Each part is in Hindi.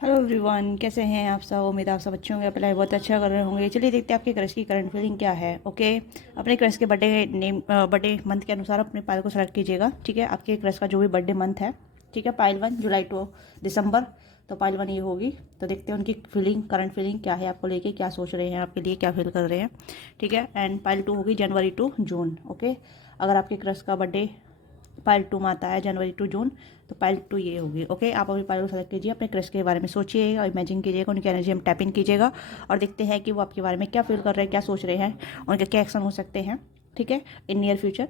हेलो एवरीवन, कैसे हैं आप सब। उम्मीद है आप सब अच्छे होंगे, अपना बहुत अच्छा कर रहे होंगे। चलिए देखते हैं आपके क्रश की करंट फीलिंग क्या है। ओके, अपने क्रश के बर्थडे मंथ के अनुसार अपने पायल को सेलेक्ट कीजिएगा। ठीक है, आपके क्रश का जो भी बर्थडे मंथ है, ठीक है, पायल 1 जुलाई टू दिसंबर, तो पायल 1 ये होगी। तो देखते हैं उनकी फीलिंग, करंट फीलिंग क्या है, आपको लेके क्या सोच रहे हैं, आपके लिए क्या फील कर रहे हैं। ठीक है, एंड पायल 2 होगी जनवरी टू जून। ओके, अगर आपके क्रश का बर्थडे पाइल 2 में आता है जनवरी टू जून, तो पाइल 2 ये होगी। ओके, आप अभी पाइल को सेलेक्ट कीजिए, अपने क्रश के बारे में सोचिएगा, इमेजिन कीजिएगा, उनकी एनर्जी में टैपिंग कीजिएगा और देखते हैं कि वो आपके बारे में क्या फील कर रहे हैं, क्या सोच रहे हैं, उनके क्या एक्शन हो सकते हैं। ठीक है, इन नियर फ्यूचर।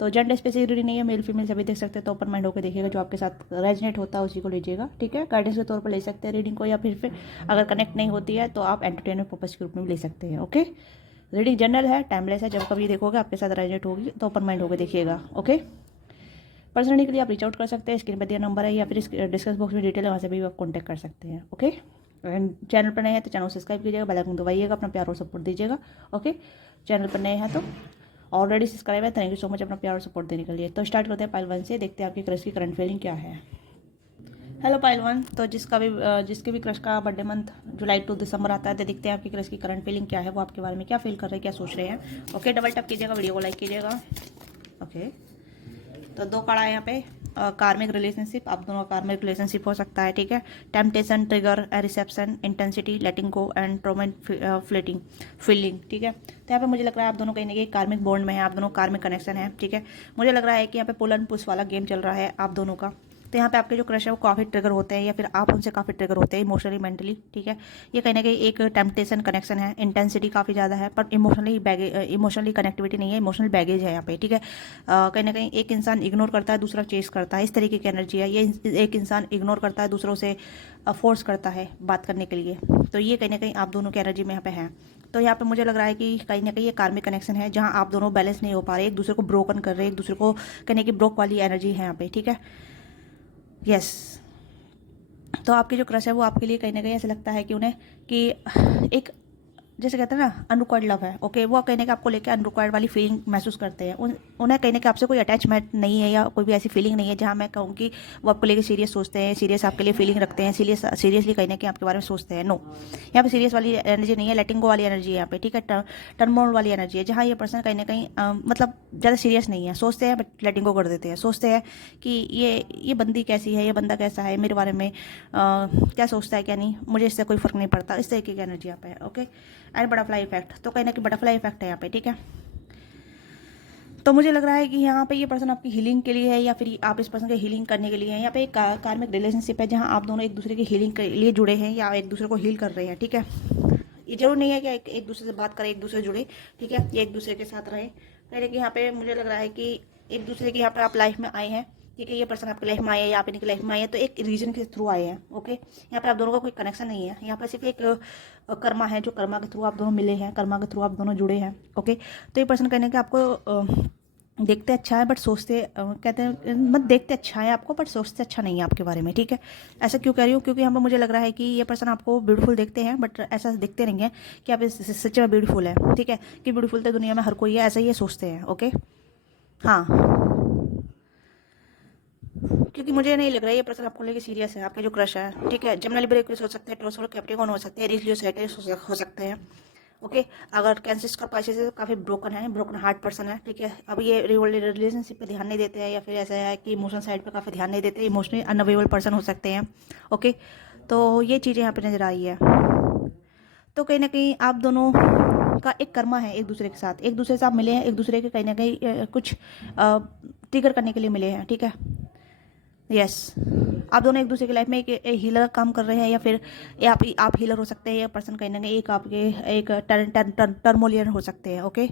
तो जेंडर स्पेसिफिक रीडिंग नहीं है, मेल फीमेल सभी देख सकते हैं, तो ओपन माइंड होकर देखिएगा, जो आपके साथ रेजनेट होता है उसी को लीजिएगा। ठीक है, गाइडेंस के तौर पर ले सकते हैं रीडिंग को, या फिर अगर कनेक्ट नहीं होती है तो आप एंटरटेनमेंट पर्पज के रूप में भी ले सकते हैं। ओके, रीडिंग जनरल है, टाइमलेस है, जब कभी देखोगे आपके साथ रेजनेट होगी तो ओपन माइंड होकर देखिएगा। ओके, पर्सनली के लिए आप रीच आउट कर सकते हैं, स्क्रीन पर दिया नंबर है या फिर डिस्कस बॉक्स में डिटेल है, वहाँ से भी आप कॉन्टैक्ट कर सकते हैं। ओके, एंड चैनल पर नए हैं तो चैनल सब्सक्राइब कीजिएगा, बेल आइकन दबाइएगा, अपना प्यार और सपोर्ट दीजिएगा। ओके, चैनल पर नए हैं तो ऑलरेडी सब्सक्राइब है, थैंक यू सो मच अपना प्यार और सपोर्ट देने के लिए। तो स्टार्ट करते हैं पाइल 1 से, देखते हैं आपकी क्रश की करंट फीलिंग क्या है। हेलो पाइल 1, तो जिसके भी क्रश का बर्थडे मंथ जुलाई टू दिसंबर आता है, तो देखते हैं आपकी क्रश की करंट फीलिंग क्या है, वो आपके बारे में क्या फील कर रहे हैं, क्या सोच रहे हैं। ओके, डबल टैप कीजिएगा, वीडियो को लाइक कीजिएगा। ओके, तो दो कार्ड आए यहाँ पे। कार्मिक रिलेशनशिप, आप दोनों का कार्मिक रिलेशनशिप हो सकता है। ठीक है, temptation, trigger, reception, intensity, letting go and torment fleeting feeling. ठीक है, तो यहाँ पे मुझे लग रहा है आप दोनों कहीं ना कहीं कार्मिक बॉन्ड में है, आप दोनों कार्मिक कनेक्शन है। ठीक है, मुझे लग रहा है कि यहाँ पे पुल एंड पुश वाला गेम चल रहा है आप दोनों का। तो यहाँ पे आपके जो क्रश है वो काफ़ी ट्रिगर होते हैं, या फिर आप उनसे काफ़ी ट्रिगर होते हैं इमोशनली, मेंटली। ठीक है, ये कहीं ना कहीं एक टेम्पटेशन कनेक्शन है, इंटेंसिटी काफ़ी ज़्यादा है, पर इमोशनली कनेक्टिविटी नहीं है, इमोशनल बैगेज है यहाँ पे। ठीक है, कहीं ना कहीं एक इंसान इग्नोर करता है, दूसरा चेस करता है, इस तरीके की एनर्जी है। ये एक इंसान इग्नोर करता है, दूसरों से फोर्स करता है बात करने के लिए। तो ये कहीं ना कहीं आप दोनों की एनर्जी में यहाँ पे है। तो यहाँ पे मुझे लग रहा है कि कहीं ना कहीं ये कार्मिक कनेक्शन है, जहाँ आप दोनों बैलेंस नहीं हो पा रहे, एक दूसरे को ब्रोकन कर रहे हैं, एक दूसरे को कहने की ब्रोक वाली एनर्जी है यहाँ पे। ठीक है, यस। तो आपकी जो क्रश है वो आपके लिए कहीं ना कहीं ऐसा लगता है कि उन्हें कि एक, जैसे कहते हैं ना, अनरिक्वायर्ड लव है। ओके, वो कहने के आपको लेकर अनरिक्वायर्ड वाली फीलिंग महसूस करते हैं। उन्हें कहने के आपसे कोई अटैचमेंट नहीं है, या कोई भी ऐसी फीलिंग नहीं है जहाँ मैं कहूँ कि वो आपको लेकर सीरियस सोचते हैं, सीरियस आपके लिए फीलिंग रखते हैं, सीरियसली कहने के आपके बारे में सोचते हैं। नो, यहाँ पे सीरियस वाली एनर्जी नहीं है, लेटिंग गो वाली एनर्जी है यहाँ पे। ठीक है, टर्मोल वाली एनर्जी है, जहाँ ये पर्सन कहीं ना कहीं मतलब ज़्यादा सीरियस नहीं है, सोचते हैं बट लेटिंग गो कर देते हैं। सोचते हैं कि ये बंदी कैसी है, ये बंदा कैसा है, मेरे बारे में क्या सोचता है क्या नहीं, मुझे इससे कोई फर्क नहीं पड़ता, इस तरीके की एनर्जी यहाँ पे है। ओके, एंड बटरफ्लाई इफेक्ट, तो कहीं ना कहीं बटरफ्लाई इफेक्ट है यहाँ पे। ठीक है, तो मुझे लग रहा है कि यहाँ पे ये पर्सन आपकी हीलिंग के लिए है, या फिर आप इस पर्सन के हीलिंग करने के लिए हैं। यहाँ पे एक कार्मिक रिलेशनशिप है, जहाँ आप दोनों एक दूसरे की हीलिंग के लिए जुड़े हैं, या एक दूसरे को हील कर रहे हैं। ठीक है, ये जरूर नहीं है कि एक दूसरे से बात करें, एक दूसरे से जुड़े। ठीक है, ये एक दूसरे के साथ रहे। कहीं ना कहीं यहाँ पे मुझे लग रहा है कि एक दूसरे के यहाँ पे आप लाइफ में आए हैं। ठीक है, ये पर्सन आपकी लाइफ में आए हैं या आप इनकी लाइफ में आए हैं, तो एक रीजन के थ्रू आए हैं। ओके, यहाँ पे आप दोनों का कोई कनेक्शन नहीं है, यहाँ पे सिर्फ एक कर्मा है, जो कर्मा के थ्रू आप दोनों मिले हैं, कर्मा के थ्रू आप दोनों जुड़े हैं। ओके, तो ये पर्सन कहने के आपको देखते अच्छा है बट सोचते कहते हैं मत, देखते अच्छा है आपको बट सोचते अच्छा नहीं है आपके बारे में। ठीक है, ऐसा क्यों कह रही हूँ, क्योंकि यहाँ पर मुझे लग रहा है कि ये पर्सन आपको ब्यूटीफुल देखते हैं, बट ऐसा दिखते नहीं है कि आप सच में ब्यूटीफुल है। ठीक है, कि ब्यूटीफुल तो दुनिया में हर कोई है, ऐसा ही ये सोचते हैं। ओके, हाँ, क्योंकि मुझे नहीं लग रहा है ये पर्सन आपको लेके सीरियस है, आपके जो क्रश है। ठीक है, जमनली ब्रेक हो सकते हैं, टोरस कैप्टिकॉन हो सकते हैं, रिजलियो सेटेस हो सकते हैं। ओके, अगर कैंसिस का पाइसेस काफ़ी ब्रोकन है, ब्रोकन हार्ट पर्सन है। ठीक है, अब ये रिलेशनशिप पे ध्यान नहीं देते हैं, या फिर ऐसा है कि इमोशन साइड पे काफ़ी ध्यान नहीं देते, इमोशनली अनअवेलेबल पर्सन हो सकते हैं। ओके, तो ये चीज़ें यहाँ पे नज़र आई है। तो कहीं ना कहीं आप दोनों का एक कर्मा है, एक दूसरे के साथ, एक दूसरे से आप मिले हैं, एक दूसरे के कहीं ना कहीं कुछ ट्रिगर करने के लिए मिले हैं। ठीक है, यस, आप दोनों एक दूसरे की लाइफ में एक हीलर का काम कर रहे हैं, या फिर आप हीलर हो सकते हैं, या पर्सन कहीं ना कहीं एक आपके एक टर्मोलियन हो सकते हैं। ओके,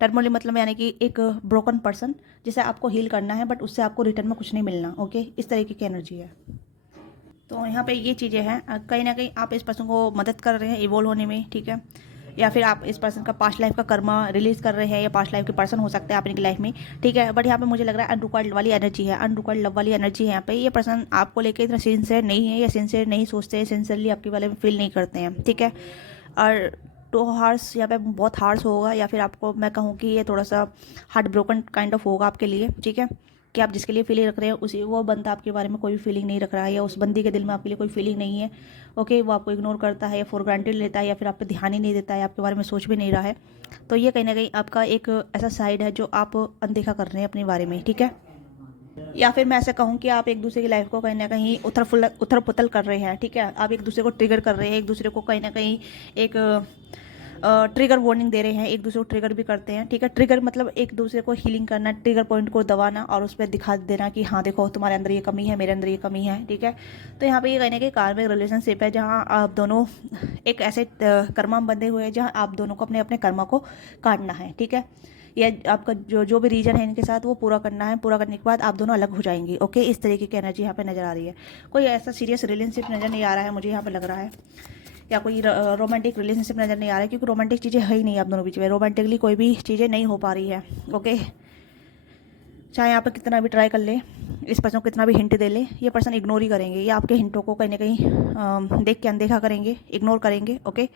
टर्मोली मतलब यानी कि एक ब्रोकन पर्सन जिसे आपको हील करना है, बट उससे आपको रिटर्न में कुछ नहीं मिलना। ओके, इस तरीके की एनर्जी है। तो यहाँ पे ये चीज़ें हैं, कहीं ना कहीं आप इस पर्सन को मदद कर रहे हैं इवोल्व होने में। ठीक है, या फिर आप इस पर्सन का पास्ट लाइफ का कर्मा रिलीज कर रहे हैं, या पास्ट लाइफ के पर्सन हो सकते हैं आप इनकी लाइफ में। ठीक है, बट यहाँ पे मुझे लग रहा है अनरिक्वायर्ड वाली एनर्जी है, अनरिक्वायर्ड लव वाली एनर्जी है यहाँ पे। ये पर्सन आपको लेके इतना सिंसियर नहीं है, या सिंसियर नहीं सोचते हैं, सिंसियरली आपके बारे में फील नहीं करते हैं। ठीक है, और टू हार्स यहाँ पे बहुत हार्स होगा, या फिर आपको मैं कहूँ कि ये थोड़ा सा हार्ट ब्रोकन काइंड ऑफ होगा आपके लिए। ठीक है, कि आप जिसके लिए फीलिंग रख रहे हैं उसी वो बंदा आपके बारे में कोई भी फीलिंग नहीं रख रहा है, या उस बंदी के दिल में आपके लिए कोई फीलिंग नहीं है। ओके, वो आपको इग्नोर करता है या फॉर ग्रांटेड लेता है, या फिर आप पे ध्यान ही नहीं देता है, आपके बारे में सोच भी नहीं रहा है। तो ये कहीं ना कहीं आपका एक ऐसा साइड है जो आप अनदेखा कर रहे हैं अपने बारे में, ठीक है। या फिर मैं ऐसा कहूँ कि आप एक दूसरे की लाइफ को कहीं ना कहीं उथल पुथल कर रहे हैं, ठीक है। आप एक दूसरे को ट्रिगर कर रहे हैं, एक दूसरे को कहीं ना कहीं एक ट्रिगर वार्निंग दे रहे हैं, एक दूसरे को ट्रिगर भी करते हैं, ठीक है। ट्रिगर मतलब एक दूसरे को हीलिंग करना, ट्रिगर पॉइंट को दबाना और उस पर दिखा देना कि हाँ देखो तुम्हारे अंदर ये कमी है, मेरे अंदर ये कमी है, ठीक है। तो यहाँ पे ये कहने के कार्मिक रिलेशनशिप है जहाँ आप दोनों एक ऐसे कर्मा में बंधे हुए हैं जहाँ आप दोनों को अपने अपने कर्मा को काटना है, ठीक है। या आपका जो जो भी रीजन है इनके साथ वो पूरा करना है, पूरा करने के बाद आप दोनों अलग हो जाएंगे। ओके, इस तरीके की एनर्जी यहाँ पे नजर आ रही है। कोई ऐसा सीरियस रिलेशनशिप नजर नहीं आ रहा है मुझे यहाँ पे लग रहा है, या कोई रोमांटिक रिलेशनशिप नजर नहीं आ रहा है, क्योंकि रोमांटिक चीज़ें है ही नहीं आप दोनों बीच में। रोमांटिकली कोई भी चीज़ें नहीं हो पा रही है। ओके, चाहे आप कितना भी ट्राई कर ले, इस पर्सन को कितना भी हिंट दे ले, ये पर्सन इग्नोर ही करेंगे। ये आपके हिंटों को कहीं ना कहीं देख के अनदेखा करेंगे, इग्नोर करेंगे। ओके,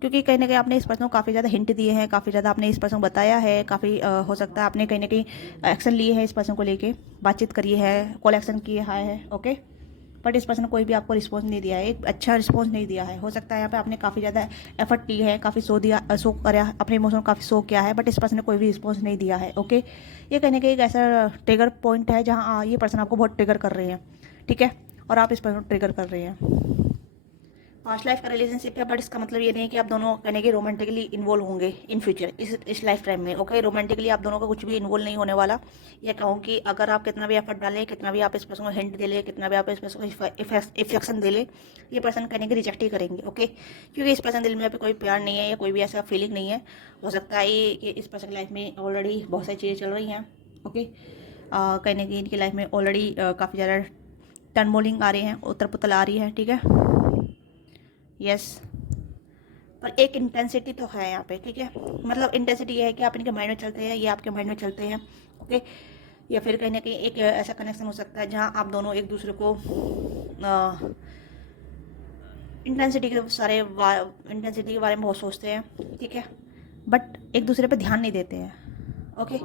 क्योंकि कहीं ना कहीं आपने इस पर्सन को काफ़ी ज़्यादा हिंट दिए हैं, काफ़ी ज़्यादा आपने इस पर्सन को बताया है, काफ़ी हो सकता है आपने कहीं ना कहीं एक्शन लिए हैं इस पर्सन को लेके, बातचीत करी है, कॉल एक्शन किए है। ओके, बट इस पर्सन ने कोई भी आपको रिस्पॉन्स नहीं दिया है, एक अच्छा रिस्पॉन्स नहीं दिया है। हो सकता है यहाँ पे आपने काफ़ी ज़्यादा एफर्ट की है, काफ़ी शो करा, अपने इमोशन काफ़ी शो किया है, बट इस पर्सन ने कोई भी रिस्पॉन्स नहीं दिया है। ओके, ये कहने का एक ऐसा ट्रिगर पॉइंट है जहाँ ये पर्सन आपको बहुत ट्रिगर कर रहे हैं, ठीक है, और आप इस पर्सन को ट्रिगर कर रहे हैं। पास्ट लाइफ का रिलेशनशिप है, बट इसका मतलब ये नहीं कि आप दोनों कहने के रोमांटिकली इन्वॉल्व होंगे इन फ्यूचर, इस लाइफ टाइम में। ओके, रोमांटिकली आप दोनों का कुछ भी इन्वॉल्व नहीं होने वाला। ये कहूँ कि अगर आप कितना भी एफर्ट डालें, कितना भी आप इस पर्सन को हिंट दे ले, कितना भी आप इस पर्सन को इफेक्शन दे ले, ये पर्सन कहने के रिजेक्ट ही करेंगे। ओके, क्योंकि इस पर्सन दिल में अभी कोई प्यार नहीं है या कोई भी ऐसा फीलिंग नहीं है। हो सकता है कि इस पर्सन की लाइफ में ऑलरेडी बहुत सारी चीज़ें चल रही हैं। ओके, कहीं ना कहीं इनकी लाइफ में ऑलरेडी काफ़ी ज़्यादा टर्मोलिंग आ रहे हैं, उतर पुतल आ रही है, ठीक है। यस, पर एक इंटेंसिटी तो है यहाँ पे, ठीक है। मतलब इंटेंसिटी ये है कि आप इनके माइंड में चलते हैं, ये आपके माइंड में चलते हैं। ओके, या फिर कहीं ना कहीं एक ऐसा कनेक्शन हो सकता है जहाँ आप दोनों एक दूसरे को इंटेंसिटी के बारे में बहुत सोचते हैं, ठीक है, बट एक दूसरे पे ध्यान नहीं देते हैं। ओके,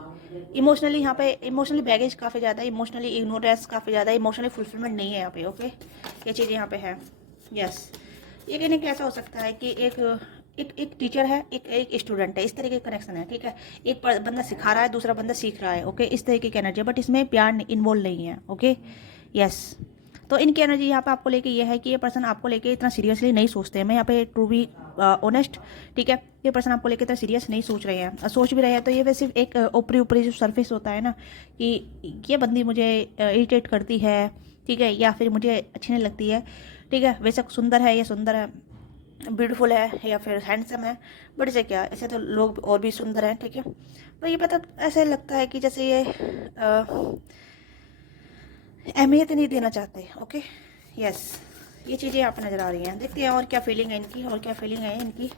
इमोशनली यहाँ पे इमोशनली बैगेज काफ़ी ज़्यादा है, इमोशनली इग्नोरेंस काफ़ी ज़्यादा है, इमोशनली फुलफिलमेंट नहीं है यहाँ पे। ओके, ये चीज़ यहाँ पे है। यस, ये कहने का ऐसा हो सकता है कि एक टीचर है, एक स्टूडेंट है, इस तरीके का कनेक्शन है, ठीक है। एक बंदा सिखा रहा है, दूसरा बंदा सीख रहा है। ओके, इस तरीके की एनर्जी है, बट इसमें प्यार इन्वॉल्व नहीं है। ओके, यस, तो इनकी एनर्जी यहाँ पे आपको लेके ये है कि ये पर्सन आपको लेके इतना सीरियसली नहीं सोचते हैं। मैं यहाँ पे टू बी ऑनेस्ट, ठीक है, ये पर्सन आपको लेके इतना सीरियस नहीं सोच रहे हैं। सोच भी रहे हैं तो ये सिर्फ एक ऊपरी ऊपरी जो सरफेस होता है ना, कि ये बंदी मुझे इरिटेट करती है, ठीक है, या फिर मुझे अच्छी नहीं लगती है, ठीक है, वैसे सुंदर है, ये सुंदर है, ब्यूटीफुल है, या फिर हैंडसम है, बट इसे क्या, ऐसे तो लोग और भी सुंदर हैं, ठीक है। तो ये मतलब ऐसे लगता है कि जैसे ये अहमियत नहीं देना चाहते। ओके, यस, ये चीज़ें यहाँ पर नज़र आ रही हैं। देखते हैं और क्या फीलिंग है इनकी, और क्या फीलिंग है इनकी।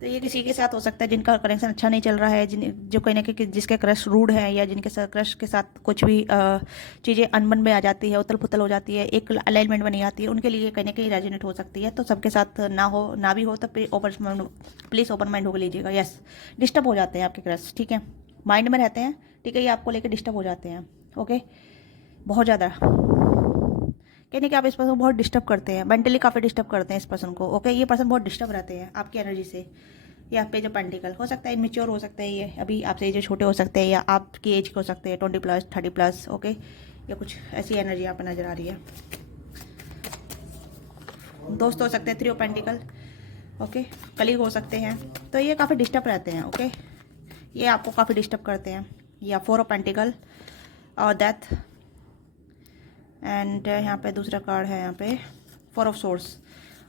तो ये किसी के साथ हो सकता है जिनका कनेक्शन अच्छा नहीं चल रहा है, जो कहीं ना कहीं जिसके क्रश रूड है, या जिनके साथ क्रश के साथ कुछ भी चीज़ें अनबन में आ जाती है, उथल पुथल हो जाती है, एक अलाइनमेंट में नहीं आती है, उनके लिए कहीं ना कहीं रेजोनेट हो सकती है। तो सबके साथ ना भी हो तो प्लीज़ ओपन माइंड होकर लीजिएगा। यस, डिस्टर्ब हो जाते हैं आपके क्रश, ठीक है, माइंड में रहते हैं, ठीक है, ये आपको लेकर डिस्टर्ब हो जाते हैं। ओके, बहुत ज़्यादा कहने कि आप इस पर्सन को बहुत डिस्टर्ब करते हैं, मेंटली काफ़ी डिस्टर्ब करते हैं इस पर्सन को। ओके, ये पर्सन बहुत डिस्टर्ब रहते हैं आपकी एनर्जी से। ये आप पे जो पेंटिकल हो सकता है, इमेच्योर हो सकते हैं, ये अभी आपसे एज छोटे हो सकते हैं, या आपकी एज के हो सकते हैं 20+, 30+। ओके, या कुछ ऐसी एनर्जी यहाँ पर नज़र आ रही है। दोस्त हो सकते हैं 3 ऑफ पेंटिकल। ओके, कलीग हो सकते हैं। तो ये काफ़ी डिस्टर्ब रहते हैं। ओके, ये आपको काफ़ी डिस्टर्ब करते हैं। या 4 ऑफ पेंटिकल और डेथ, एंड यहाँ पे दूसरा कार्ड है, यहाँ पे 4 ऑफ सोर्स।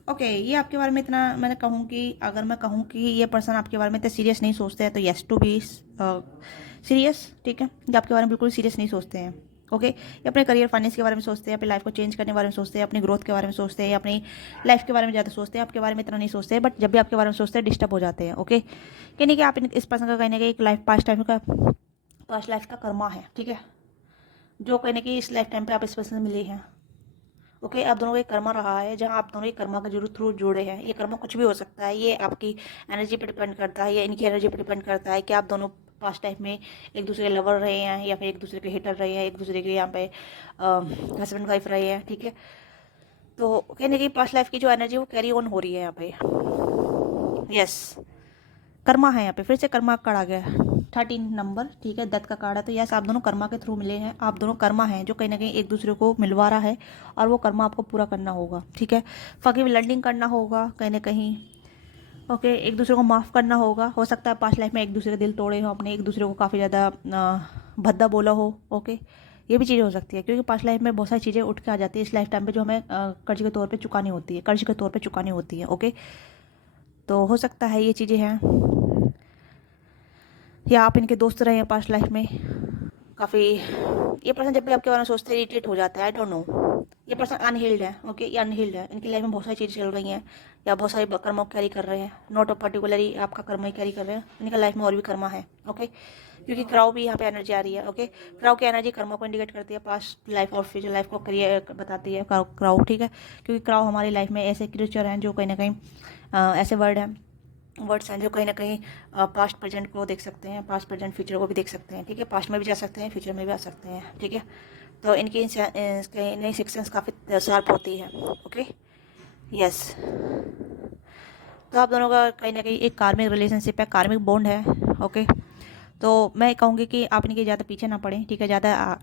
ओके, ये आपके बारे में इतना मैंने कहूँ कि अगर मैं कहूँ कि ये पर्सन आपके बारे में इतना सीरियस नहीं सोचते हैं, तो येस टू बी सीरियस, ठीक है, ये आपके बारे में बिल्कुल सीरियस नहीं सोचते हैं। ओके, ये अपने करियर फाइनेंस के बारे में सोचते हैं, अपनी लाइफ को चेंज करने के बारे में सोचते हैं, अपनी ग्रोथ के बारे में सोचते हैं, अपनी लाइफ के बारे में ज़्यादा सोचते हैं, आपके बारे में इतना नहीं सोचते हैं, बट जब भी आपके बारे में सोचते हैं डिस्टर्ब हो जाते हैं। ओके, कहने कि आप इस पर्सन का कहने का एक लाइफ पास्ट लाइफ का कर्मा है, ठीक है, जो कहने की इस लाइफ टाइम पे आप इस पर्सन से मिले हैं। ओके, आप दोनों का एक कर्मा रहा है जहां आप दोनों एक कर्मा के जरूर थ्रू जुड़े हैं। ये कर्मा कुछ भी हो सकता है, ये आपकी एनर्जी पे डिपेंड करता है, या इनकी एनर्जी पे डिपेंड करता है कि आप दोनों पास्ट टाइम में एक दूसरे के लवर रहे हैं या फिर एक दूसरे के हिटर रहे हैं, एक दूसरे के यहाँ पे हस्बैंड वाइफ रहे हैं, ठीक है। तो कहने की पास्ट लाइफ की जो एनर्जी वो कैरी ऑन हो रही है यहाँ पे। यस, कर्मा है यहाँ पे, फिर से कर्मा का कार्ड आ गया 13 नंबर, ठीक है, दत्त का कार्ड है। तो यस, आप दोनों कर्मा के थ्रू मिले हैं, आप दोनों कर्मा हैं जो कहीं ना कहीं एक दूसरे को मिलवा रहा है और वो कर्मा आपको पूरा करना होगा, ठीक है। फॉरगिव लर्निंग करना होगा कहीं ना कहीं, ओके। एक दूसरे को माफ़ करना होगा। हो सकता है पास्ट लाइफ में एक दूसरे के दिल तोड़े हो अपने, एक दूसरे को काफ़ी ज़्यादा भद्दा बोला हो, ओके। ये भी चीज़ें हो सकती है क्योंकि पास्ट लाइफ में बहुत सारी चीज़ें उठ के आ जाती है इस लाइफ टाइम पे जो हमें कर्ज के तौर पे चुकानी होती है, कर्ज के तौर पे चुकानी होती है, ओके। तो हो सकता है ये चीज़ें हैं, या आप इनके दोस्त रहे हैं पास्ट लाइफ में। काफ़ी ये पर्सन जब भी आपके बारे में सोचते हैं इरिटेट हो जाता है, आई डोंट नो। ये पर्सन अनहील्ड है, ओके, ये अनहील्ड है। इनकी लाइफ में बहुत सारी चीज़ें चल रही हैं या बहुत सारे कर्मों को कैरी कर रहे हैं, नॉट पर्टिकुलरली आपका कर्म ही कैरी कर रहे हैं, इनका लाइफ में और भी कर्मा है, ओके। क्योंकि क्राउ भी यहाँ पे एनर्जी आ रही है, ओके। क्राउ की एनर्जी कर्मों को इंडिकेट करती है, पास्ट लाइफ और फ्यूचर लाइफ को करियर बताती है क्राउ, ठीक है। क्योंकि क्राउ हमारी लाइफ में ऐसे क्रिएचर हैं जो कहीं ना कहीं ऐसे वर्ड्स हैं जो कहीं ना कहीं पास्ट प्रेजेंट को देख सकते हैं, पास्ट प्रेजेंट फ्यूचर को भी देख सकते हैं, ठीक है। पास्ट में भी जा सकते हैं, फ्यूचर में भी आ सकते हैं, ठीक है। तो इनकी नई सेक्शंस काफ़ी शार्प होती है, ओके। यस, तो आप दोनों का कहीं ना कहीं एक कार्मिक रिलेशनशिप है, कार्मिक बॉन्ड है, ओके। तो मैं कहूँगी कि आप इनके ज़्यादा पीछे ना पड़ें, ठीक है, ज़्यादा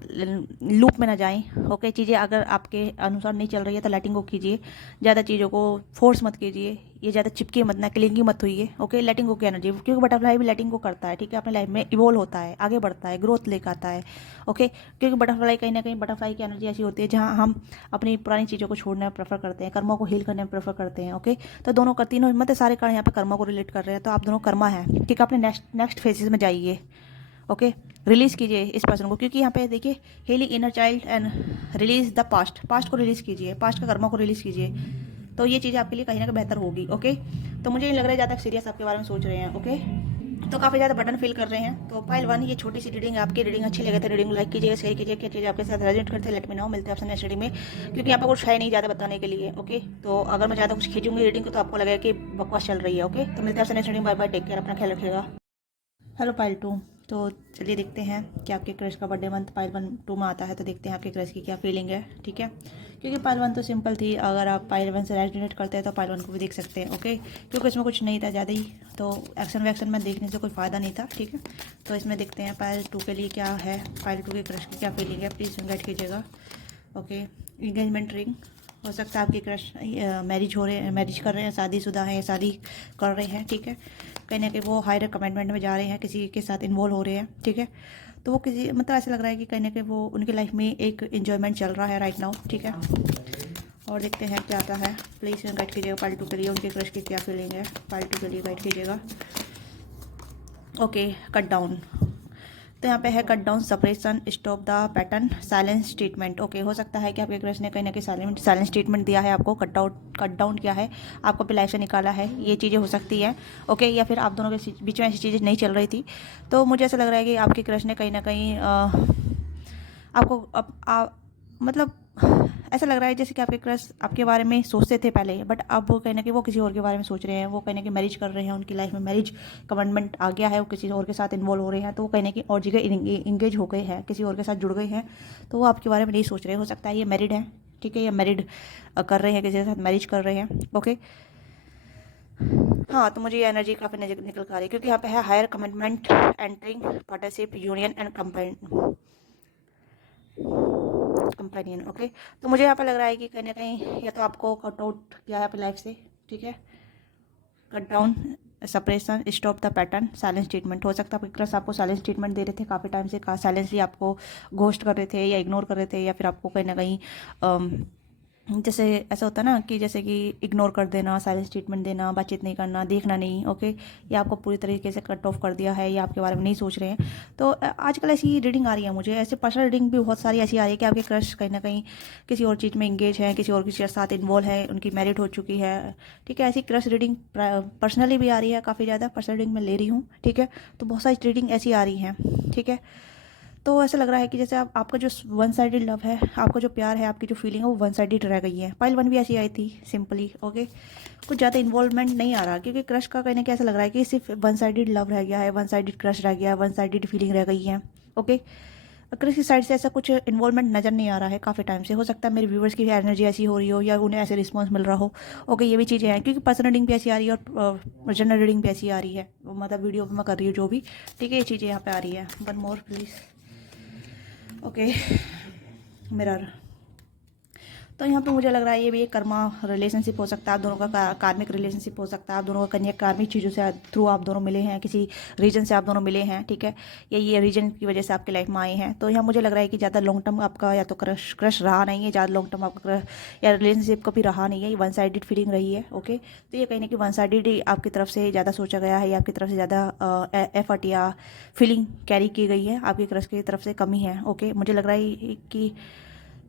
लूप में ना जाएं, ओके। चीज़ें अगर आपके अनुसार नहीं चल रही है तो लेटिंग गो कीजिए, ज़्यादा चीज़ों को फोर्स मत कीजिए, ये ज़्यादा चिपके मत ना, क्लिंगी मत होइए, ओके। लेटिंग गो की एनर्जी, क्योंकि बटरफ्लाई भी लेटिंग गो करता है, ठीक है, अपनी लाइफ में इवोल्व होता है, आगे बढ़ता है, ग्रोथ लेकर आता है, ओके। क्योंकि बटरफ्लाई कहीं ना कहीं बटरफ्लाई की एनर्जी ऐसी होती है जहाँ हम अपनी पुरानी चीज़ों को छोड़ना में प्रेफर करते हैं, कर्मों को हील करने में प्रेफर करते हैं, ओके। तो दोनों का तीनों मतलब सारे कारण यहाँ पे कर्मा को रिलेट कर रहे हैं, तो आप दोनों कर्मा है, ठीक है। अपने नेक्स्ट फेजेस में जाइए, ओके। रिलीज़ कीजिए इस पर्सन को, क्योंकि यहाँ पे देखिए healing inner child and release the past को रिलीज़ कीजिए, पास्ट का कर्मा को रिलीज़ कीजिए। तो ये चीज़ आपके लिए कहीं ना कहीं बेहतर होगी, ओके। तो मुझे नहीं लग रहा है ज़्यादा सीरियस आपके बारे में सोच रहे हैं, ओके। तो काफ़ी ज़्यादा बटन फील कर रहे हैं। तो पाइल 1 ये छोटी सी रीडिंग, आपकी रीडिंग अच्छी लगे तो रीडिंग लाइक कीजिएगा, शेयर कीजिए, क्या चीज़ आपके साथ रेजोनेट करते हैं लेट मी नो। मिलते हैं आपसे नेक्स्ट रीडिंग में, क्योंकि यहाँ पर कुछ है नहीं ज़्यादा बताने के लिए, ओके। तो अगर मैं ज़्यादा कुछ खींचूंगी रीडिंग को तो आपको लगेगा कि बकवास चल रही है, ओके। तो मिलते हैं आपसे next reading, bye bye, take care, अपना ख्याल रखिएगा। हेलो पाइल 2, तो चलिए देखते हैं कि आपके क्रश का बर्थडे मंथ पाइल 1 2 में आता है, तो देखते हैं आपके क्रश की क्या फीलिंग है, ठीक है। क्योंकि पाइल 1 तो सिंपल थी, अगर आप पाइल 1 से रेजोनेट करते हैं तो पाइल 1 को भी देख सकते हैं, ओके। क्योंकि इसमें कुछ नहीं था ज़्यादा ही, तो एक्शन वैक्शन में देखने से कोई फ़ायदा नहीं था, ठीक है। तो इसमें देखते हैं पाइल 2 के लिए क्या है, पाइल 2 के क्रश की क्या फीलिंग है, प्लीज़ गाइड कीजिएगा, ओके। इंगेजमेंट रिंग, हो सकता है आपके क्रश मैरिज कर रहे हैं, शादीशुदा हैं, शादी कर रहे हैं, ठीक है। कहीं ना कहीं वो हायर कमिटमेंट में जा रहे हैं, किसी के साथ इन्वॉल्व हो रहे हैं, ठीक है। तो वो किसी मतलब ऐसा लग रहा है कि कहीं ना कहीं वो उनकी लाइफ में एक इन्जॉयमेंट चल रहा है राइट नाउ, ठीक है। और देखते हैं क्या आता है, प्लीज़ गाइड कीजिएगा पार्ट 2 के लिए, उनके क्रश की क्या फीलिंग है, पार्ट 2 के लिए गाइड कीजिएगा, ओके। कट डाउन, तो यहाँ पे है cut down, separation, stop the pattern, silence treatment, okay. हो सकता है कि आपके क्रश ने कहीं ना कहीं साइलेंस ट्रीटमेंट दिया है आपको, कट डाउन किया है, आपको अपनी लाइफ से निकाला है, ये चीज़ें हो सकती है, ओके। या फिर आप दोनों के बीच में ऐसी चीज़ें नहीं चल रही थी। तो मुझे ऐसा लग रहा है कि आपके क्रश ने कहीं ना कहीं आपको मतलब ऐसा लग रहा है जैसे कि आपके क्रश आपके बारे में सोचते थे पहले, बट अब वो कहीं ना कहीं वो किसी और के बारे में सोच रहे हैं, वो कहीं ना कहीं मैरिज कर रहे हैं, उनकी लाइफ में मैरिज कमिटमेंट आ गया है, वो किसी और के साथ इन्वॉल्व हो रहे हैं, तो वो कहीं ना कहीं और जगह इंगेज हो गए हैं, किसी और के साथ जुड़ गए हैं, तो वो आपके बारे में नहीं सोच रहे। हो सकता है ये मैरिड है, ठीक है, ये मैरिड कर रहे हैं, किसी के साथ मैरिज कर रहे हैं, ओके। हाँ, तो मुझे ये एनर्जी काफ़ी निकल कर आ रही है, क्योंकि यहाँ पे है higher commitment, entering partnership, union and companion, okay. तो मुझे यहाँ पे लग रहा है कि कहीं ना कहीं या तो आपको कट आउट किया है अपनी लाइफ से, ठीक है। Cut down, separation, stop the pattern, silence treatment, हो सकता है आपके क्रश आपको साइलेंस ट्रीटमेंट दे रहे थे काफ़ी टाइम से, साइलेंसली आपको घोस्ट कर रहे थे या इग्नोर कर रहे थे, या फिर आपको कहीं ना कहीं जैसे ऐसा होता है ना कि जैसे कि इग्नोर कर देना, साइलेंस ट्रीटमेंट देना, बातचीत नहीं करना, देखना नहीं, ओके। या आपको पूरी तरीके से कट ऑफ कर दिया है, या आपके बारे में नहीं सोच रहे हैं। तो आजकल ऐसी रीडिंग आ रही है मुझे, ऐसे पर्सनल रीडिंग भी बहुत सारी ऐसी आ रही है कि आपके क्रश कहीं ना कहीं किसी और चीज़ में इंगेज है, किसी और के साथ इन्वॉल्व है, उनकी मैरिड हो चुकी है, ठीक है। ऐसी क्रश रीडिंग पर्सनली भी आ रही है, काफ़ी ज़्यादा पर्सनल रीडिंग मैं ले रही हूँ, ठीक है। तो बहुत सारी रीडिंग ऐसी आ रही हैं, ठीक है। तो ऐसा लग रहा है कि जैसे आपका जो वन साइडेड लव है, आपका जो प्यार है, आपकी जो फीलिंग है वो वन साइडेड रह गई है। पाइल 1 भी ऐसी आई थी सिंपली, ओके। कुछ ज़्यादा इन्वॉल्वमेंट नहीं आ रहा, क्योंकि क्रश का कहने का ऐसा लग रहा है कि सिर्फ वन साइडेड लव रह गया है, वन साइडेड क्रश रह गया है, वन साइडेड फीलिंग रह गई है, ओके। क्रश की साइड से ऐसा कुछ इन्वॉल्वमेंट नज़र नहीं आ रहा है काफ़ी टाइम से। हो सकता है मेरे व्यूवर्स की एनर्जी ऐसी हो रही हो या उन्हें ऐसे रिस्पॉन्स मिल रहा हो, ओके। ये भी चीज़ें हैं, क्योंकि पर्सनल रीडिंग भी ऐसी आ रही है और जनरल रीडिंग भी ऐसी आ रही है, मतलब वीडियो में मैं कर रही हूँ जो भी, ठीक है। ये चीज़ें यहाँ पे आ रही है। One more please, okay. Mirror, तो यहाँ पे मुझे लग रहा है ये भी एक कर्मा रिलेशनशिप हो सकता है, आप दोनों का कार्मिक रिलेशनशिप हो सकता है। आप दोनों का कन्या कार्मिक चीज़ों से थ्रू आप दोनों मिले हैं, किसी रीजन से आप दोनों मिले हैं, ठीक है। ये रीजन की वजह से आपकी लाइफ में आए हैं। तो यहाँ मुझे लग रहा है कि ज़्यादा लॉन्ग टर्म आपका या तो क्रश रहा नहीं है, ज़्यादा लॉन्ग टर्म आपका क्रश या रिलेशनशिप कभी रहा नहीं है, ये वन साइडेड फीलिंग रही है, ओके। तो ये कहीं ना कि वन साइडेड ही आपकी तरफ से ज़्यादा सोचा गया है या आपकी तरफ से ज़्यादा एफर्ट या फीलिंग कैरी की गई है, आपकी क्रश की तरफ से कमी है, ओके। मुझे लग रहा है कि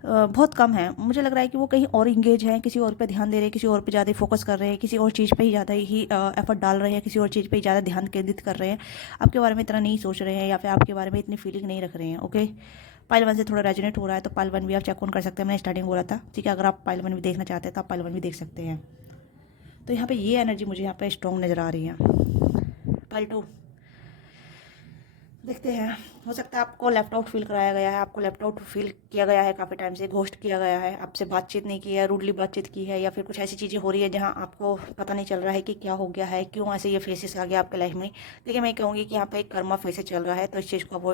बहुत कम है। मुझे लग रहा है कि वो कहीं और इंगेज हैं, किसी और पे ध्यान दे रहे हैं, किसी और पे ज़्यादा फोकस कर रहे हैं, किसी और चीज़ पे ही ज़्यादा ही एफर्ट डाल रहे हैं, किसी और चीज़ पे ही ज़्यादा ध्यान केंद्रित कर रहे हैं, आपके बारे में इतना नहीं सोच रहे हैं या फिर आपके बारे में इतनी फीलिंग नहीं रख रहे हैं, ओके। पाइल 1 से थोड़ा रेजोनेट हो रहा है, तो पाइल 1 भी आप चेक ऑन कर सकते हैं। मैंने स्टार्टिंग बोला था, ठीक है। अगर आप पाइल 1 भी देखना चाहते हैं तो आप पाइल 1 भी देख सकते हैं। तो यहाँ पर ये एनर्जी मुझे यहाँ पर स्ट्रॉन्ग नज़र आ रही है। पाइल 2 देखते हैं। हो सकता है आपको लेफ्ट आउट फील कराया गया है, आपको लेफ्ट आउट फील किया गया है, काफ़ी टाइम से घोस्ट किया गया है, आपसे बातचीत नहीं की है, रूडली बातचीत की है, या फिर कुछ ऐसी चीज़ें हो रही है जहां आपको पता नहीं चल रहा है कि क्या हो गया है, क्यों ऐसे ये फेसेस आ गया आपके लाइफ में। देखिए, मैं कहूँगी कि यहाँ पे एक कर्मा फेसेस चल रहा है, तो इस चीज़ को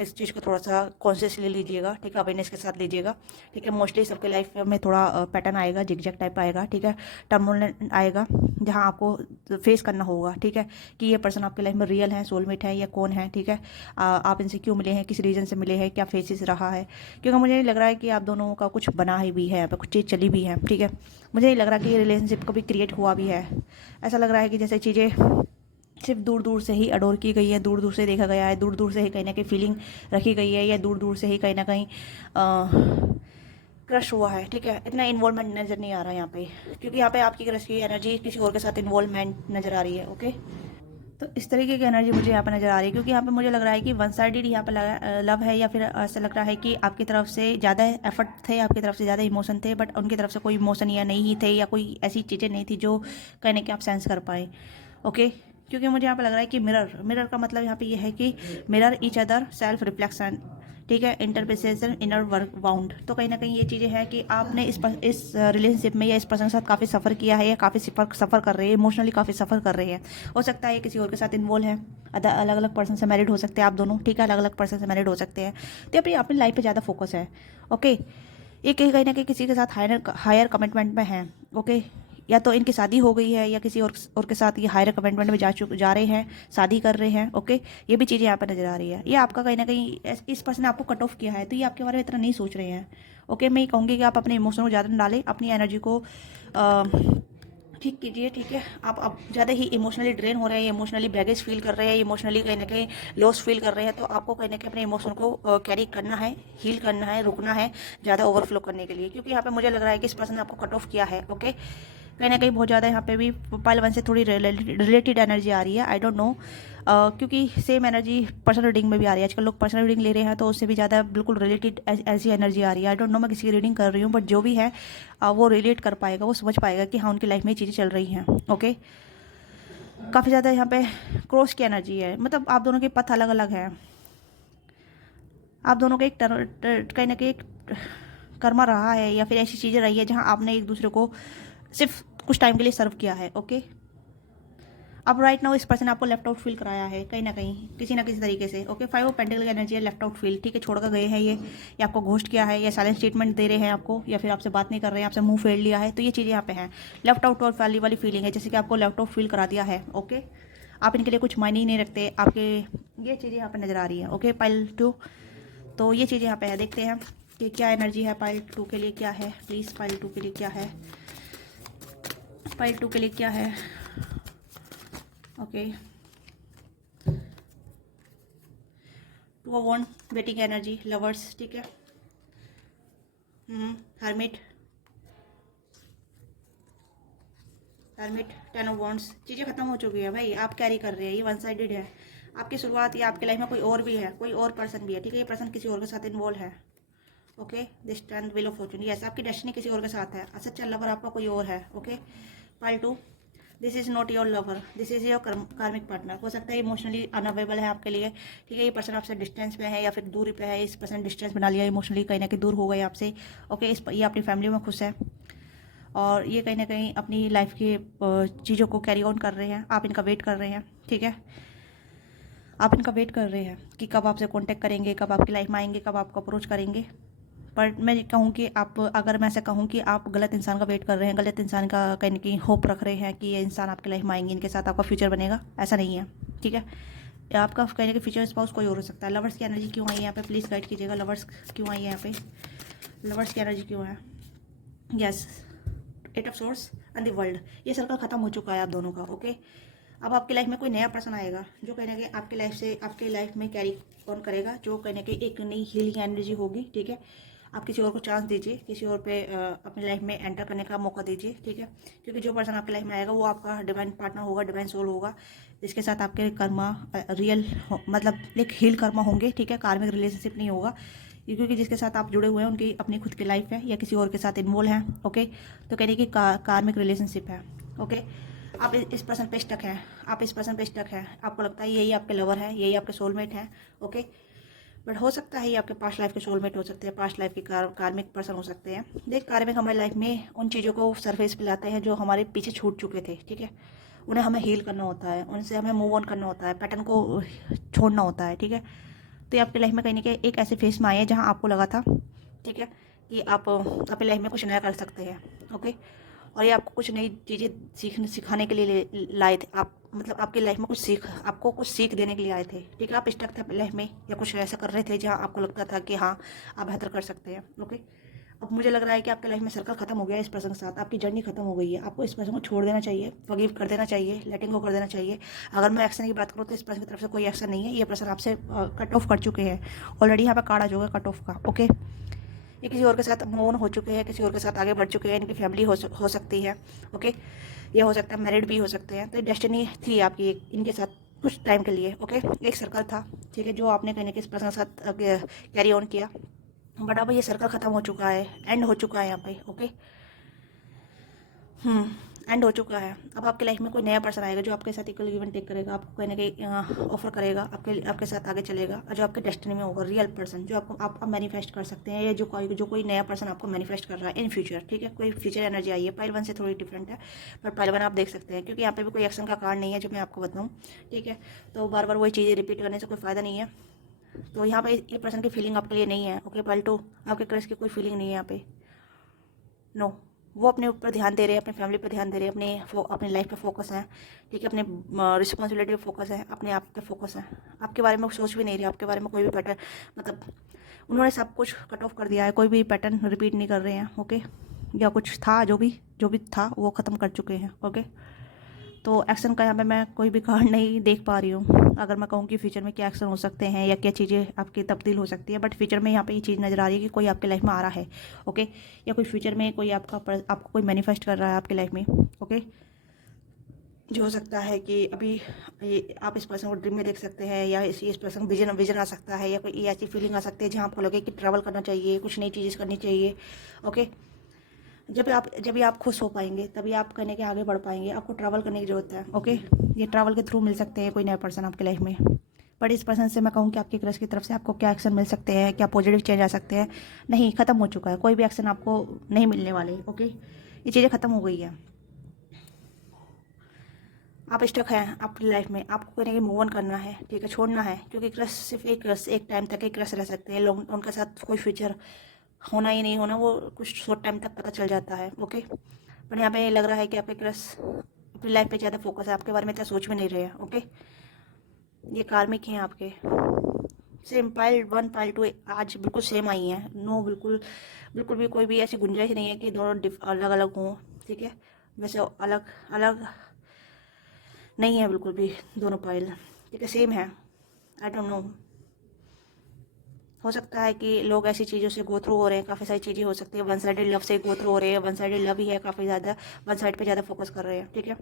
इस चीज़ को थोड़ा सा कॉन्शियसली लीजिएगा, ठीक है, अवेयरनेस के साथ लीजिएगा, ठीक है। मोस्टली सबके लाइफ में थोड़ा पैटर्न आएगा, जिगजैग टाइप आएगा, ठीक है, टर्मोलेंट आएगा, जहाँ आपको फेस करना होगा, ठीक है, कि ये पर्सन आपके लाइफ में रियल है, सोलमेट है या कौन है, ठीक है। आप इनसे क्यों मिले हैं, किस रीज़न से मिले हैं, क्या फेसिस रहा है, क्योंकि मुझे नहीं लग रहा है कि आप दोनों का कुछ बना ही भी है, यहाँ पे कुछ चीज़ चली भी है, ठीक है। मुझे नहीं लग रहा कि ये रिलेशनशिप कभी क्रिएट हुआ भी है। ऐसा लग रहा है कि जैसे चीज़ें सिर्फ दूर दूर से ही अडोर की गई है, दूर दूर से देखा गया है, दूर दूर से ही कहीं ना कहीं फीलिंग रखी गई है, या दूर दूर से ही कहीं ना कहीं क्रश हुआ है, ठीक है। इतना इन्वॉल्वमेंट नज़र नहीं आ रहा है यहाँ पे, क्योंकि यहाँ पे आपकी क्रश की एनर्जी किसी और के साथ इन्वॉल्वमेंट नज़र आ रही है, ओके। तो इस तरीके की एनर्जी मुझे यहाँ पे नज़र आ रही है, क्योंकि यहाँ पे मुझे लग रहा है कि वन साइडेड यहाँ पे लव है, या फिर ऐसा लग रहा है कि आपकी तरफ से ज़्यादा एफर्ट थे, आपकी तरफ से ज़्यादा इमोशन थे, बट उनकी तरफ से कोई इमोशन या नहीं ही थे, या कोई ऐसी चीज़ें नहीं थी जो कहने के आप सेंस कर पाए, ओके। क्योंकि मुझे यहाँ पे लग रहा है कि मिरर का मतलब यहाँ पे ये है कि mirror each other, self reflection, ठीक है, इंटरप्रिटेशन, इनर वर्क बाउंड। तो कहीं ना कहीं ये चीज़ें हैं कि आपने इस रिलेशनशिप में या इस पर्सन के साथ काफ़ी सफ़र किया है, या काफ़ी सफ़र कर रहे हैं, इमोशनली काफ़ी सफ़र कर रहे हैं। हो सकता है ये किसी और के साथ इन्वॉल्व है, अलग अलग पर्सन से मैरिड हो सकते हैं आप दोनों, ठीक है, अलग अलग पर्सन से मैरिड हो सकते हैं। तो अपनी लाइफ पर ज़्यादा फोकस है, ओके। ये कहीं ना कहीं किसी के साथ हायर कमिटमेंट में है, ओके। या तो इनकी शादी हो गई है, या किसी और के साथ ये हायर कमिटमेंट में जा रहे हैं, शादी कर रहे हैं, ओके। ये भी चीज़ें यहाँ पर नज़र आ रही है। ये आपका कहीं ना कहीं इस पर्सन ने आपको कट ऑफ किया है, तो ये आपके बारे में इतना नहीं सोच रहे हैं, ओके। मैं ये कहूँगी कि आप अपने इमोशन को ज़्यादा न डालें, अपनी एनर्जी को ठीक कीजिए, ठीक है। आप ज़्यादा ही इमोशनली ड्रेन हो रहे हैं, इमोशनली बैगेज फील कर रहे हैं, इमोशनली कहीं ना कहीं लॉस फील कर रहे हैं, तो आपको कहीं ना कहीं अपने इमोशन को कैरी करना है, हील करना है, रुकना है ज़्यादा ओवरफ्लो करने के लिए, क्योंकि यहाँ पे मुझे लग रहा है कि इस पर्सन ने आपको कट ऑफ किया है, ओके। कहीं ना कहीं बहुत ज़्यादा यहाँ पे भी पाइल 1 से थोड़ी रिलेटेड एनर्जी आ रही है, आई डोंट नो, क्योंकि सेम एनर्जी पर्सनल रीडिंग में भी आ रही है। आजकल लोग पर्सनल रीडिंग ले रहे हैं, तो उससे भी ज़्यादा बिल्कुल रिलेटेड ऐसी एनर्जी आ रही है। आई डोंट नो, मैं किसी की रीडिंग कर रही हूँ, बट जो भी है वो रिलेट कर पाएगा, वो समझ पाएगा कि हाँ, उनकी लाइफ में चीज़ें चल रही हैं, ओके। काफ़ी ज़्यादा यहाँ पे क्रॉस की एनर्जी है, मतलब आप दोनों के पथ अलग अलग हैं, आप दोनों का एक कहीं ना कहीं एक कर्मा रहा है, या फिर ऐसी चीज़ें रही है जहाँ आपने एक दूसरे को सिर्फ कुछ टाइम के लिए सर्व किया है, ओके। अब राइट नाउ इस पर्सन ने आपको लेफ्ट आउट फील कराया है, कहीं ना कहीं किसी ना किसी तरीके से, ओके। 5 ऑफ पेंटिकल की एनर्जी है, लेफ्ट आउट फील, ठीक है, छोड़ कर गए हैं ये, या आपको घोस्ट किया है, या साइलेंट स्टेटमेंट दे रहे हैं आपको, या फिर आपसे बात नहीं कर रहे हैं, आपसे मुंह फेर लिया है, तो ये चीज़ें यहाँ पे हैं। लेफ्ट आउट और वाली फीलिंग है, जैसे कि आपको लेफ्ट आउट फील करा दिया है, ओके। आप इनके लिए कुछ मायने ही नहीं रखते आपके, ये चीज़ें यहाँ पर नज़र आ रही है, ओके। पाइल 2, तो ये चीज़ें यहाँ पे है, देखते हैं कि क्या एनर्जी है पाइल 2 के लिए, क्या है प्लीज़, पाइल 2 के लिए क्या है, पाइल 2 के लिए क्या है, okay. 2 of wand, waiting energy, lovers, ठीक है, हर्मिट, 10 ऑफ वॉन्ड्स। चीज़ें खत्म हो चुकी है भाई, आप कैरी कर रहे हैं, ये वन साइडेड है, आपकी शुरुआत या आपकी लाइफ में कोई और भी है, कोई और पर्सन भी है, ठीक है। ये पर्सन किसी और के साथ इन्वॉल्व है, okay. This ten wheel of Fortune, yes, आपकी डेस्टिनी किसी और के साथ है। सच्चा लवर आपका कोई और है, okay. Pile 2, this is not your lover, this is your कार्मिक पार्टनर। हो सकता है इमोशनली अनअवेलेबल है आपके लिए, ठीक है। ये पर्सन आपसे डिस्टेंस पे है या फिर दूरी पे है। इस पर्सन डिस्टेंस बना लिया, इमोशनली कहीं ना कहीं दूर हो गए आपसे, ओके। ये अपनी फैमिली में खुश है और ये कहीं ना कहीं अपनी लाइफ की चीज़ों को कैरी ऑन कर रहे हैं। आप इनका वेट कर रहे हैं, ठीक है। आप इनका वेट कर रहे हैं कि कब आपसे कांटेक्ट करेंगे, कब आपकी लाइफ में आएंगे, कब आपको अप्रोच करेंगे। पर मैं कहूँ कि आप, अगर मैं ऐसा कहूँ कि आप गलत इंसान का वेट कर रहे हैं, गलत इंसान का कहीं ना कहीं होप रख रहे हैं कि ये इंसान आपकी लाइफ में आएंगे, इनके साथ आपका फ्यूचर बनेगा, ऐसा नहीं है, ठीक है। आपका कहीं ना कहीं फ्यूचर स्पाउस कोई और हो सकता है। लवर्स की एनर्जी क्यों आई है यहाँ पे, प्लीज़ गाइड कीजिएगा। लवर्स क्यों आई है यहाँ पे, लवर्स की एनर्जी क्यों है। Yes, 8 of source and the world. ये सर्कल खत्म हो चुका है आप दोनों का, ओके। अब आपकी लाइफ में कोई नया पर्सन आएगा जो कहीं ना कहीं आपकी लाइफ से, आपकी लाइफ में कैरी ऑन करेगा, जो कहीं ना कहीं एक नई हीलिंग एनर्जी होगी, ठीक है। आप किसी और को चांस दीजिए, किसी और पे अपनी लाइफ में एंटर करने का मौका दीजिए, ठीक है। क्योंकि जो पर्सन आपकी लाइफ में आएगा वो आपका डिवाइन पार्टनर होगा, डिवाइन सोल होगा, जिसके साथ आपके कर्मा रियल मतलब एक हील कर्मा होंगे, ठीक है। कार्मिक रिलेशनशिप नहीं होगा, क्योंकि जिसके साथ आप जुड़े हुए हैं उनकी अपनी खुद की लाइफ है या किसी और के साथ इन्वॉल्व हैं, ओके। तो कहने की कार्मिक रिलेशनशिप है, ओके। आप इस पर्सन पे स्टक हैं, आप इस पर्सन पे स्टक हैं, आपको लगता है यही आपके लवर है, यही आपके सोलमेट हैं, ओके। बट हो सकता है ये आपके पास्ट लाइफ के सोलमेट हो सकते हैं, पास्ट लाइफ के कार्मिक पर्सन हो सकते हैं। देख, कार्मिक हमारी लाइफ में उन चीज़ों को सरफेस पे लाते हैं जो हमारे पीछे छूट चुके थे, ठीक है। उन्हें हमें हील करना होता है, उनसे हमें मूव ऑन करना होता है, पैटर्न को छोड़ना होता है, ठीक है। तो ये आपकी लाइफ में कहीं ना कहीं एक ऐसे फेस में आए हैं जहाँ आपको लगा था, ठीक है, कि आप अपनी लाइफ में कुछ नया कर सकते हैं, ओके। और ये आपको कुछ नई चीज़ें सिखाने के लिए लाए थे। आप मतलब आपकी लाइफ में आपको कुछ सीख देने के लिए आए थे, ठीक है। आप स्टक थे अपनी लाइफ में या कुछ ऐसा कर रहे थे जहाँ आपको लगता था कि हाँ आप बेहतर कर सकते हैं, ओके। अब मुझे लग रहा है कि आपकी लाइफ में सर्कल खत्म हो गया है इस पर्सन के साथ, आपकी जर्नी खत्म हो गई है। आपको इस पर्सन को छोड़ देना चाहिए, फॉरगिव कर देना चाहिए, लेटिंग गो कर देना चाहिए। अगर मैं एक्शन की बात करूँ तो इस पर्सन की तरफ से कोई एक्शन नहीं है। ये पर्सन आपसे कट ऑफ कर चुके हैं ऑलरेडी, यहाँ पर कार्ड आ जाएगा कट ऑफ का, ओके। ये किसी और के साथ मूव ऑन हो चुके हैं, किसी और के साथ आगे बढ़ चुके हैं, इनकी फैमिली हो सकती है, ओके। ये हो सकता है मैरिड भी हो सकते हैं। तो डेस्टिनी थी आपकी इनके साथ कुछ टाइम के लिए, ओके। एक सर्कल था, ठीक है, जो आपने कहीं ना किसी पर्सन के साथ कैरी ऑन किया। बट अब ये सर्कल खत्म हो चुका है, एंड हो चुका है यहाँ पे, ओके। एंड हो चुका है। अब आपकी लाइफ में कोई नया पर्सन आएगा जो आपके साथ इक्वल गिव एंड टेक करेगा, आपको कहीं ना कहीं ऑफर करेगा, आपके साथ आगे चलेगा, और जो आपके डेस्टिनी में होगा, रियल पर्सन जो आपको आप मैनिफेस्ट कर सकते हैं, या जो कोई नया पर्सन आपको मैनिफेस्ट कर रहा है इन फ्यूचर, ठीक है। कोई फ्यूचर एनर्जी आई है। पाइल 1 से थोड़ी डिफरेंट है, पर पाइल 1 आप देख सकते हैं, क्योंकि यहाँ पे भी कोई एक्शन का कार्ड नहीं है जो मैं आपको बताऊँ, ठीक है। तो बार बार वही चीज़ें रिपीट करने से कोई फ़ायदा नहीं है। तो यहाँ पे ये पर्सन की फीलिंग आपके लिए नहीं है, ओके। पाइल 2, आपके क्रश की कोई फीलिंग नहीं है यहाँ पे, नो। वो अपने ऊपर ध्यान दे रहे हैं, अपनी फैमिली पे ध्यान दे रहे हैं, अपनी लाइफ पे फोकस है, ठीक है। अपने रिस्पॉन्सिबिलिटी पे फोकस है, अपने आप पे फोकस है। आपके बारे में सोच भी नहीं रहे, आपके बारे में कोई भी पैटर्न, मतलब उन्होंने सब कुछ कट ऑफ कर दिया है, कोई भी पैटर्न रिपीट नहीं कर रहे हैं, ओके। या कुछ था जो भी था वो ख़त्म कर चुके हैं, ओके। तो एक्शन का यहाँ पे मैं कोई भी कारण नहीं देख पा रही हूँ। अगर मैं कहूँ कि फ्यूचर में क्या एक्शन हो सकते हैं या क्या चीज़ें आपकी तब्दील हो सकती है, बट फ्यूचर में यहाँ पे ये चीज़ नज़र आ रही है कि कोई आपके लाइफ में आ रहा है, ओके। या कोई फ्यूचर में कोई आपको कोई मैनिफेस्ट कर रहा है आपकी लाइफ में, ओके। जो हो सकता है कि अभी ये आप इस पर्सन को ड्रीम में देख सकते हैं, या इस पर्सन विजन आ सकता है, या कोई ऐसी फीलिंग आ सकती है जहाँ आपको लगे कि ट्रैवल करना चाहिए, कुछ नई चीज़ें करनी चाहिए, ओके। जब भी आप खुश हो पाएंगे तभी आप करने के आगे बढ़ पाएंगे। आपको ट्रैवल करने की ज़रूरत है, ओके। ये ट्रैवल के थ्रू मिल सकते हैं कोई नया पर्सन आपकी लाइफ में। बट इस पर्सन से मैं कहूँ कि आपके क्रश की तरफ से आपको क्या एक्शन मिल सकते हैं, क्या पॉजिटिव चेंज आ सकते हैं, नहीं, ख़त्म हो चुका है। कोई भी एक्शन आपको नहीं मिलने वाले, ओके। ये चीज़ें ख़त्म हो गई है। आप स्टक हैं आपकी लाइफ में, आपको कहीं ना कहीं मूव ऑन करना है, ठीक है, छोड़ना है। क्योंकि क्रश सिर्फ एक टाइम तक एक क्रश रह सकते हैं लोग, उनके साथ कोई फ्यूचर होना ही नहीं होना वो कुछ शॉर्ट टाइम तक पता चल जाता है, ओके। पर यहाँ पे लग रहा है कि आपके क्रश अपनी लाइफ पे ज़्यादा फोकस है, आपके बारे में इतना सोच भी नहीं रहे हैं, ओके। ये कार्मिक हैं आपके। सेम पाइल 1 पाइल 2 आज बिल्कुल सेम आई हैं, नो, बिल्कुल बिल्कुल भी कोई भी ऐसी गुंजाइश नहीं है कि दोनों अलग अलग हों, ठीक है। वैसे अलग अलग नहीं है बिल्कुल भी दोनों पाइल, ठीक है, सेम है। आई डोंट नो, हो सकता है कि लोग ऐसी चीज़ों से गो थ्रू हो रहे हैं, काफ़ी सारी चीज़ें हो सकती है। वन साइडेड लव से गो थ्रू हो रहे हैं, वन साइडेड लव ही है काफ़ी ज़्यादा, वन साइड पे ज़्यादा फोकस कर रहे हैं, ठीक है।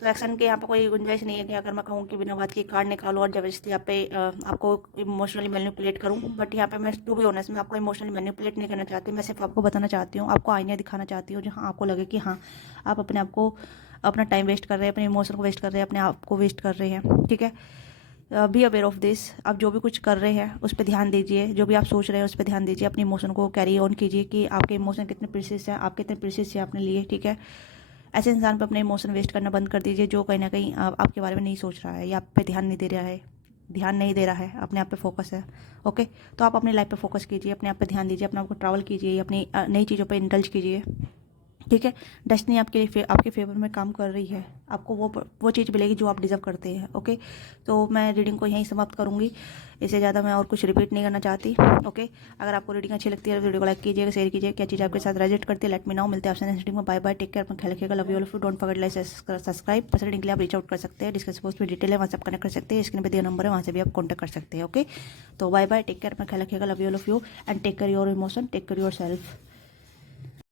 तो एक्शन के यहाँ पे कोई गुंजाइश नहीं है कि अगर मैं कहूँ कि बिना बात के कार्ड निकालो और जबरदस्ती यहाँ पे आपको इमोशनली मैनिपुलेट करूँ। बट यहाँ पे मैं टू बी ऑनेस्ट मैं आपको इमोशनली मैनिपुलेट नहीं करना चाहती। मैं सिर्फ आपको बताना चाहती हूँ, आपको आईने दिखाना चाहती हूँ जहाँ आपको लगे कि हाँ आप अपने आप को अपना टाइम वेस्ट कर रहे हैं, अपने इमोशन को वेस्ट कर रहे हैं, अपने आप को वेस्ट कर रहे हैं। ठीक है, बी अवेयर ऑफ दिस। आप जो भी कुछ कर रहे हैं उस पर ध्यान दीजिए, जो भी आप सोच रहे हैं उस पर ध्यान दीजिए, अपने इमोशन को कैरी ऑन कीजिए कि आपके इमोशन कितने प्रीशियस हैं, आप कितने प्रीशियस हैं अपने लिए। ठीक है, ऐसे इंसान पे अपने इमोशन वेस्ट करना बंद कर दीजिए जो कहीं ना कहीं आपके बारे में नहीं सोच रहा है या आप पे ध्यान नहीं दे रहा है, अपने आप पे फोकस है। ओके, तो आप अपनी लाइफ पे फोकस कीजिए, अपने आप पे ध्यान दीजिए, अपने आप को ट्रैवल कीजिए, अपनी नई चीज़ों पे इंडल्ज कीजिए। ठीक है, डेस्टिनी आपके फेवर में काम कर रही है, आपको वो चीज़ मिलेगी जो आप डिज़र्व करते हैं। ओके, तो मैं रीडिंग को यहीं समाप्त करूँगी, इससे ज़्यादा मैं और कुछ रिपीट नहीं करना चाहती। ओके, अगर आपको रीडिंग अच्छी लगती है तो वीडियो को लाइक कीजिएगा, शेयर कीजिए, क्या चीज़ आपके साथ रेजोनेट करती है लेट मी नो। मिलते हैं आपसे नेक्स्ट रीडिंग में। बाय बाय, टेक केयर, अपना ख्याल रखिएगा, love you all of you, don't forget like subscribe. Personal reading के लिए आप रीच आउट कर सकते हैं, डिस्क्रिप्शन बॉक्स में डिटेल है, वहाँ से आप कनेक्ट कर सकते हैं, स्क्रीन पे दिया नंबर है, वहाँ से भी आप कॉन्टैक्ट कर सकते हैं। ओके, तो बाय बाय, टेक केयर, अपना ख्याल रखिएगा, love you all of you and take care your emotion, take care your self.